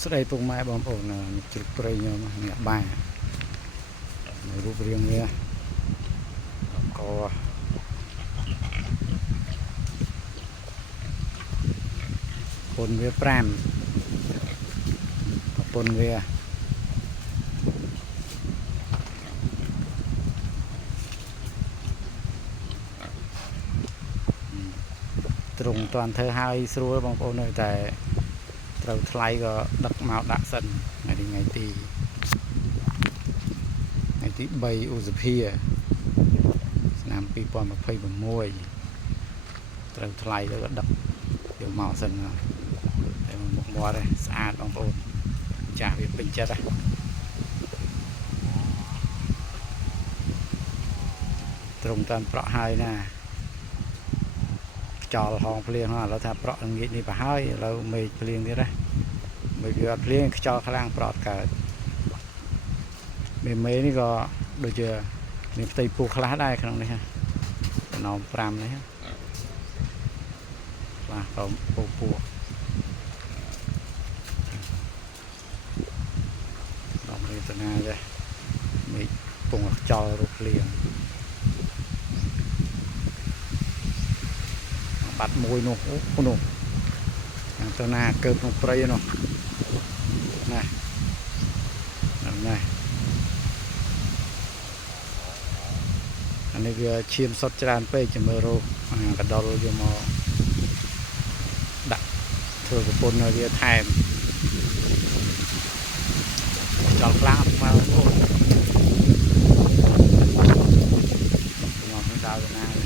ស្ដីពុកម៉ែបងប្អូនជ្រុកព្រៃខ្ញុំអ្នកបាយរូបរាងវាក៏ពន្ធវា5ពន្ធវាត្រង់តាន់ធ្វើឲ្យស្រួលបងប្អូននៅតែត្រូវថ្លៃក៏ដឹកមកដាក់សិនថ្ងៃទី3ឧសភាឆ្នាំ2026ត្រូវថ្លៃទៅក៏ដឹកយកមកសិនតែមុខមាត់ស្អាតបងប្អូនចាស់វាពេញចិត្តត្រង់តាមប្រក់ហើយណាចោលហងភ្លៀងឥឡូវថាប្រក់ងាកនេះប្រហើយឥឡូវមេឃភ្លៀងទៀតណាមេឃវាអត់ភ្លៀងខ្យល់ខ្លាំងប្រក់កើតមេនេះក៏ដូចជាមានផ្ទៃពោះខ្លះដែរក្នុងនេះណាចំណោម5នេះខ្លះក៏ពោះដល់មានតាណាទេមេឃពងខ្យល់រកភ្លៀងបាត់មួយនោះអូនោះទៅណាកើបក្នុងព្រៃនោះណាណាអានេះវាឈាមសុតច្រើនពេកចាំមើលរោគកដុលយកមកដាក់ធ្វើប្រពន្ធឲ្យវាថែមចោលខ្លាំងមកអូនមកដល់ណា